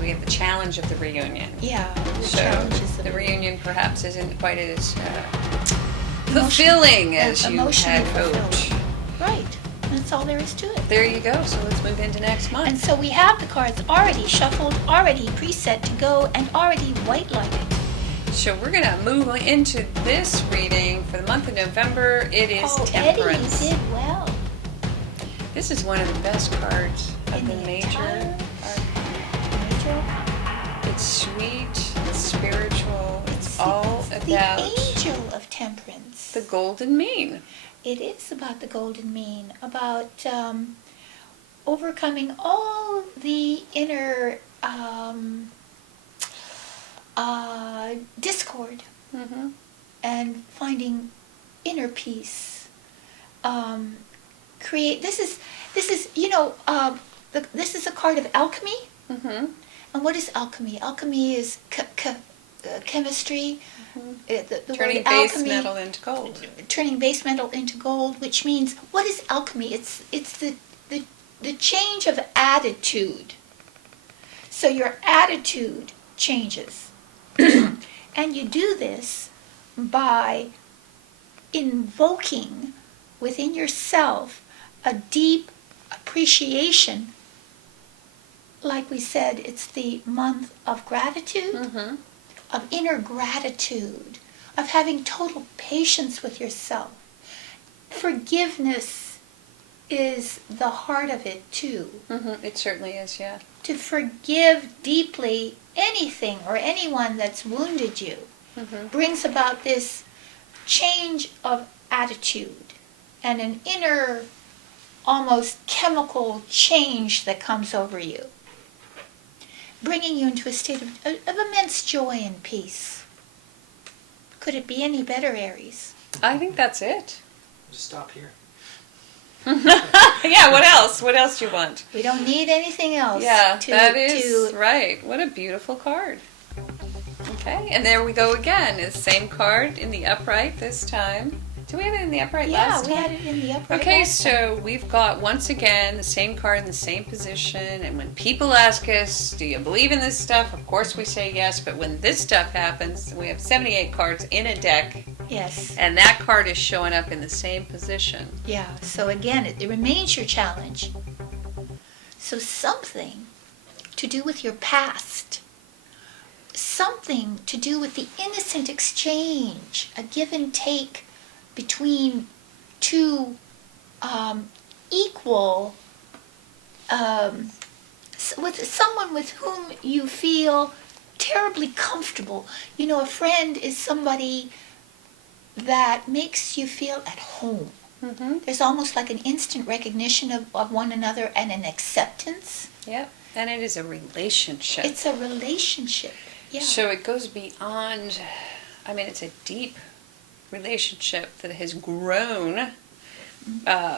we have the challenge of the reunion. Yeah, the So challenges of the reunion perhaps isn't quite as Emotion- fulfilling as you emotionally had hoped. fulfilling. Right. That's all there is to it. There you go. So let's move into next month. And so we have the cards already shuffled, already preset to go, and already white lighted. So we're going to move into this reading for the month of November. It is Temperance. Eddie, you did well. This is one of the best cards of In the the major. Major. It's sweet, it's spiritual, it's all the about angel of temperance. the golden mean. It is about the golden mean, about overcoming all the inner discord Mm-hmm. and finding inner peace. This is this is a card of alchemy. Mm-hmm. And what is alchemy? Alchemy is chemistry. Mm-hmm. The Turning word base alchemy, metal into gold. turning base metal into gold, which means, what is alchemy? It's the change of attitude. So your attitude changes. And you do this by invoking within yourself a deep appreciation. Like we said, it's the month of gratitude, Mm-hmm. of inner gratitude, of having total patience with yourself. Forgiveness is the heart of it too. Mm-hmm. It certainly is, yeah. To forgive deeply anything or anyone that's wounded you Mm-hmm. brings about this change of attitude and an inner, almost chemical change that comes over you, bringing you into a state of immense joy and peace. Could it be any better, Aries? I think that's it. Just stop here. Yeah, what else? What else do you want? We don't need anything else. Yeah, that is right. What a beautiful card. Okay, and there we go again. It's the same card in the upright this time. Do we have it in the upright last time? Yeah, we had it in the upright. Okay, last time. so we've got, once again, the same card in the same position, and when people ask us, do you believe in this stuff? Of course we say yes, but when this stuff happens, we have 78 cards in a deck, Yes. and that card is showing up in the same position. Yeah, so again, it remains your challenge. So something to do with your past, something to do with the innocent exchange, a give and take between two equal, with someone with whom you feel terribly comfortable. You know, a friend is somebody that makes you feel at home. Mm-hmm. There's almost like an instant recognition of one another and an acceptance. Yep, and it is a relationship. It's a relationship. Yeah. So it goes beyond, I mean, it's a deep relationship that has grown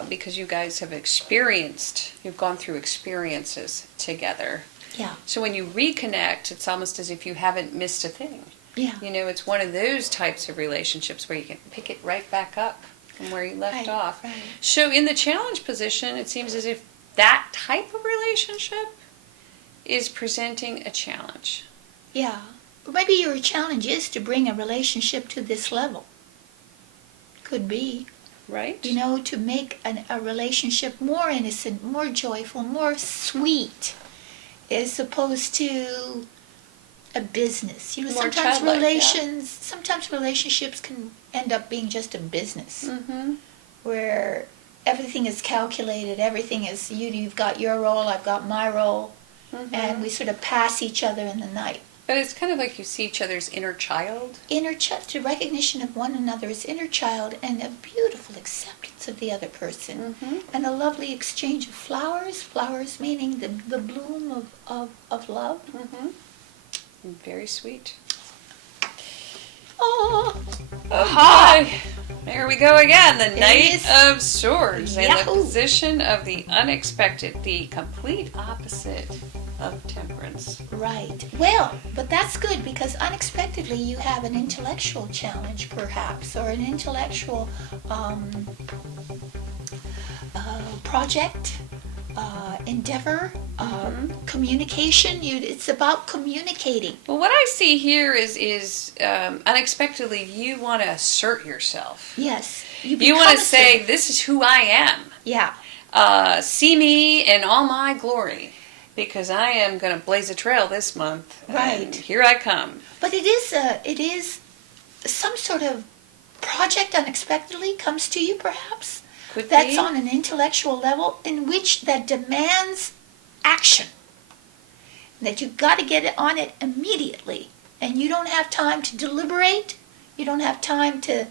because you guys have you've gone through experiences together. Yeah. So when you reconnect, it's almost as if you haven't missed a thing. Yeah. You know, it's one of those types of relationships where you can pick it right back up from where you left off. Right. So in the challenge position, it seems as if that type of relationship is presenting a challenge. Yeah. Maybe your challenge is to bring a relationship to this level. Could be. Right? You know, to make a relationship more innocent, more joyful, more sweet, as opposed to a business. You know, More sometimes childlike, sometimes relationships can end up being just a business, Mm-hmm. where everything is calculated, everything is, you've got your role, I've got my role, Mm-hmm. and we sort of pass each other in the night. But it's kind of like you see each other's inner child. To recognition of one another's inner child and a beautiful acceptance of the other person. Mm-hmm. And a lovely exchange of flowers meaning the bloom of love. Mm-hmm. Very sweet. Oh, Hi! There we go again. The There Knight it is. of Swords in the Yahoo! position of the unexpected, the complete opposite of Temperance. right. Well, but that's good because unexpectedly you have an intellectual challenge perhaps, or an intellectual project endeavor, communication. It's about communicating. Well, what I see here is unexpectedly you want to assert yourself. Yes. You want to say, this is who I am. Yeah. See me in all my glory, because I am going to blaze a trail this month. Right. And here I come. But it is some sort of project unexpectedly comes to you, perhaps. Could That's be. on an intellectual level in which that demands action. That you've got to get on it immediately. And you don't have time to deliberate. You don't have time to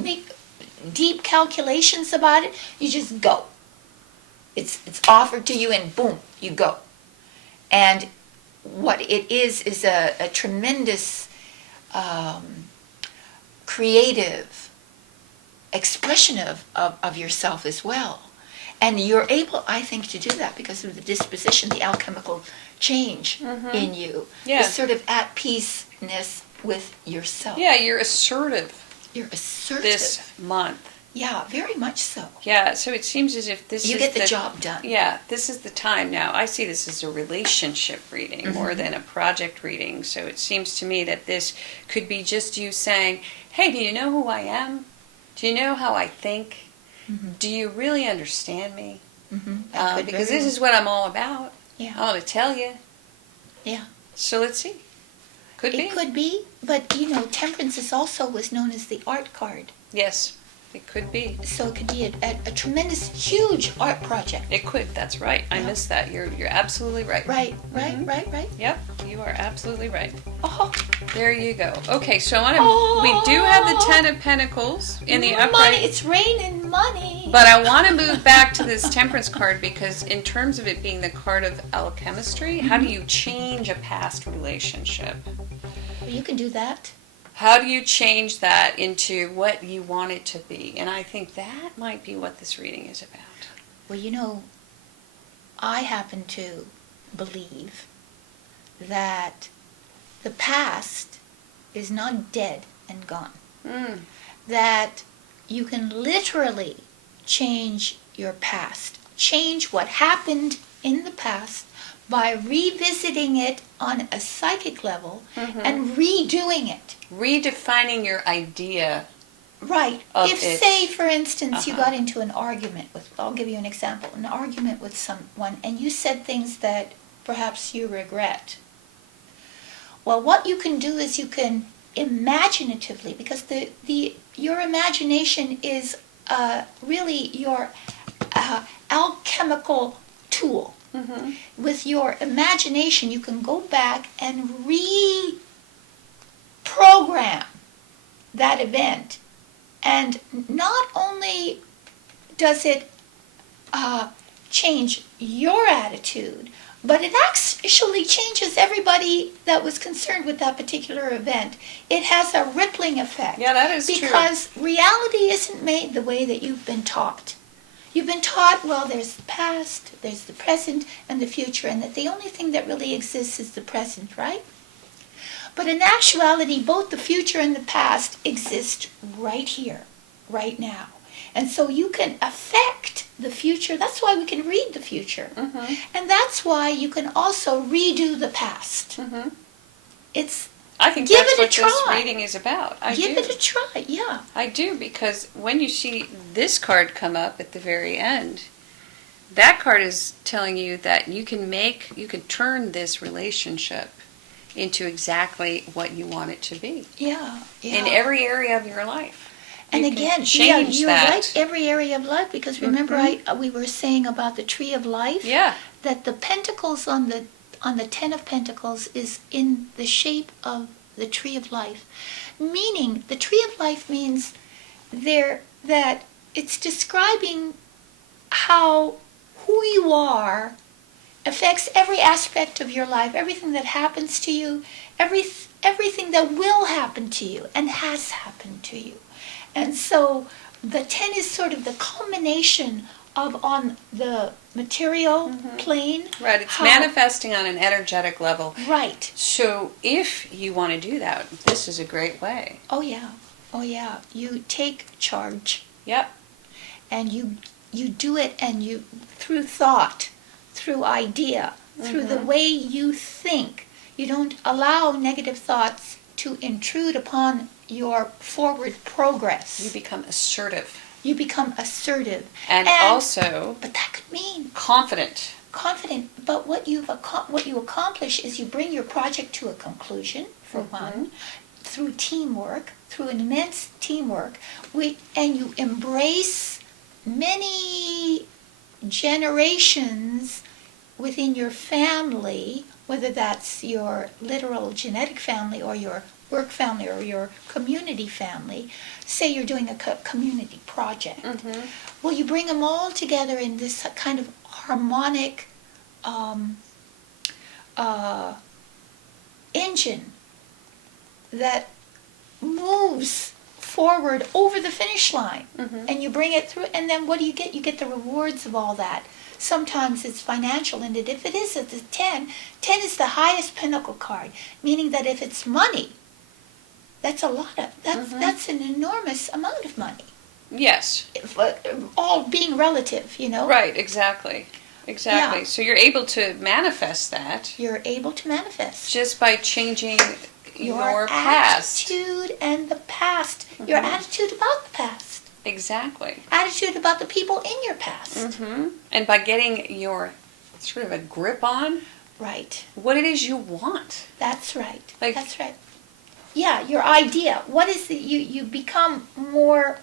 make deep calculations about it. You just go. It's offered to you and boom, you go. And what it is a tremendous creative expression of yourself as well. And you're able, I think, to do that because of the disposition, the alchemical change in you. Yeah. Is sort of at peaceness with yourself. Yeah, you're assertive. You're assertive. This month. Yeah, very much so. Yeah, so it seems as if this You is get the job done. Yeah, this is the time now. I see this as a relationship reading more than a project reading. So it seems to me that this could be just you saying, hey, do you know who I am? Do you know how I think? Do you really understand me? Because this is what I'm all about. Yeah. I want to tell you. Yeah. So let's see. Could be. It could be, but temperance is also was known as the art card. Yes, it could be. So it could be a tremendous, huge art project. It could. That's right. I missed that. You're absolutely right. Right. Yep, you are absolutely right. Oh, There you go. Okay, so we do have the Ten of Pentacles in the upright. money! It's raining money. But I want to move back to this Temperance card because in terms of it being the card of alchemistry, how do you change a past relationship? Well, you can do that. How do you change that into what you want it to be? And I think that might be what this reading is about. Well, I happen to believe that the past is not dead and gone. That you can literally change your past. Change what happened in the past by revisiting it on a psychic level and redoing it. Redefining your idea. Right. Of If, it. say, for instance, you got into an argument with, I'll give you an example, an argument with someone, and you said things that perhaps you regret. Well, what you can do is you can imaginatively, because your imagination is really your alchemical tool. With your imagination, you can go back and reprogram that event. And not only does it change your attitude, but it actually changes everybody that was concerned with that particular event. It has a rippling effect. Yeah, that is true. Because reality isn't made the way that you've been taught. You've been taught, well, there's the past, there's the present, and the future, and that the only thing that really exists is the present, right? But in actuality, both the future and the past exist right here, right now. And so you can affect the future. That's why we can read the future. And that's why you can also redo the past. I think Give that's it a what this try. reading is about. Give it a try, yeah. I do, because when you see this card come up at the very end, that card is telling you that you can turn this relationship into exactly what you want it to be. Yeah. In every area of your life. And You can again, change you're that. right, every area of life, because remember we were saying about the tree of life? Yeah. That the pentacles on the Ten of Pentacles is in the shape of the tree of life. Meaning, the tree of life means that it's describing how who you are affects every aspect of your life, everything that happens to you, everything that will happen to you and has happened to you. And so the 10 is sort of the culmination of on the material plane. Right, it's manifesting on an energetic level. Right. So if you want to do that, this is a great way. Oh yeah. You take charge. Yep. And you do it, and you, through thought, through idea, through the way you think. You don't allow negative thoughts to intrude upon your forward progress. You become assertive. You become assertive. And also... But that could mean... confident. Confident. But what you accomplish is you bring your project to a conclusion, for one, through teamwork, through immense teamwork, and you embrace many generations within your family, whether that's your literal genetic family or your work family or your community family. Say you're doing a community project. Well, you bring them all together in this kind of harmonic engine that moves forward over the finish line, and you bring it through, and then what do you get? You get the rewards of all that. Sometimes it's financial, and if it is at the 10 is the highest pinnacle card, meaning that if it's money, that's a lot of, that's an enormous amount of money. Yes. All being relative, you know? Right, exactly. Exactly. Yeah. So you're able to manifest that. You're able to manifest. Just by changing your past. Attitude and the past. Your attitude about the past. Exactly. Attitude about the people in your past. And by getting your sort of a grip on Right. what it is you want. That's right. Like, that's right. Yeah, your idea. What is it? You become more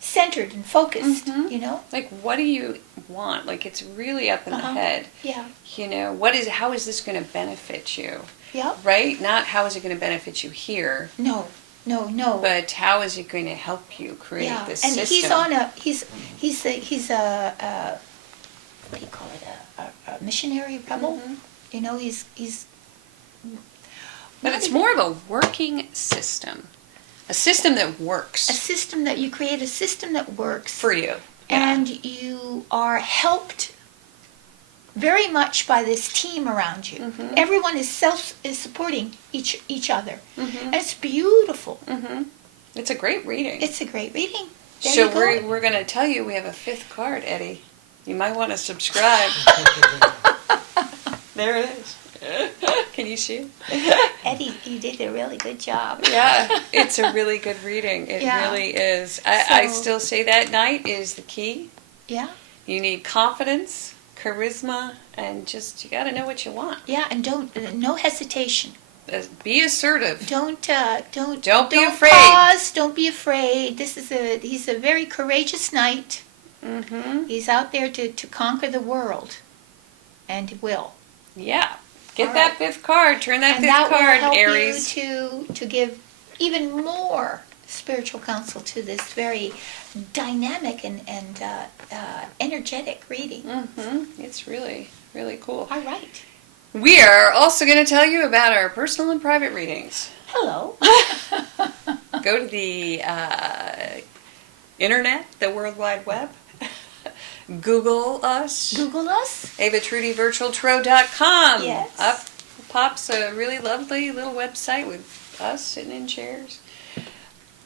centered and focused, you know? Like, what do you want? Like, it's really up in the head. Yeah. You know, how is this going to benefit you? Yeah. Right? Not how is it going to benefit you here. No. But how is it going to help you create this and system? he's a what do you call it? A missionary rebel. You know, he's. But it's more of a working system. A system that works. A system that you create, a system that works. For you. And you are helped very much by this team around you. Everyone is supporting each other. And it's beautiful. It's a great reading. It's a great reading. There so you go. we're going to tell you we have a 5th card, Eddie. You might want to subscribe. There it is. Can you see? Eddie, you did a really good job. Yeah, it's a really good reading. It really is. I still say that night is the key. Yeah. You need confidence, charisma, and just, you got to know what you want. Yeah, and no hesitation. Be assertive. Don't be afraid. Pause. Don't be afraid. He's a very courageous knight. He's out there to conquer the world, and he will. Yeah. Get that 5th card. Turn that 5th card, will help Aries. you to give even more spiritual counsel to this very dynamic and energetic reading. It's really, really cool. All right. We are also going to tell you about our personal and private readings. Hello. Go to the internet, the World Wide Web. Google us. Google us. AvaTrudyVirtualTarot.com. Yes. Up pops a really lovely little website with us sitting in chairs.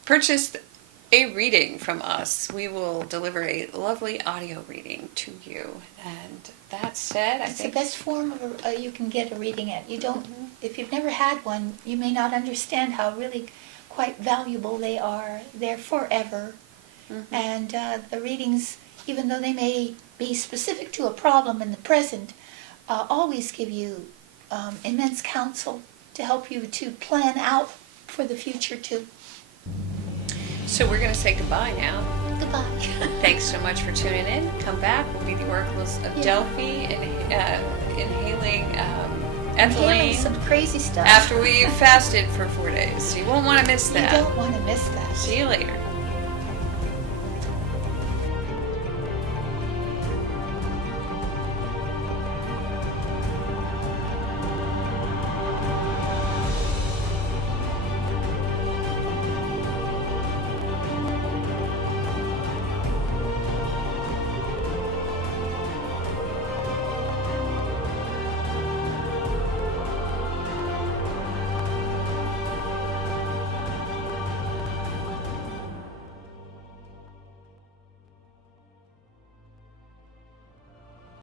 Purchase a reading from us. We will deliver a lovely audio reading to you. And that said, It's the best form of you can get a reading at. You don't, if you've never had one, you may not understand how really quite valuable they are. They're forever. And the readings, even though they may be specific to a problem in the present, always give you immense counsel to help you to plan out for the future too. So we're going to say goodbye now. Goodbye. Thanks so much for tuning in. Come back. We'll be the oracles of Delphi and inhaling ethylene. Some crazy stuff. After we've fasted for 4 days. You won't want to miss that. You don't want to miss that. See you later.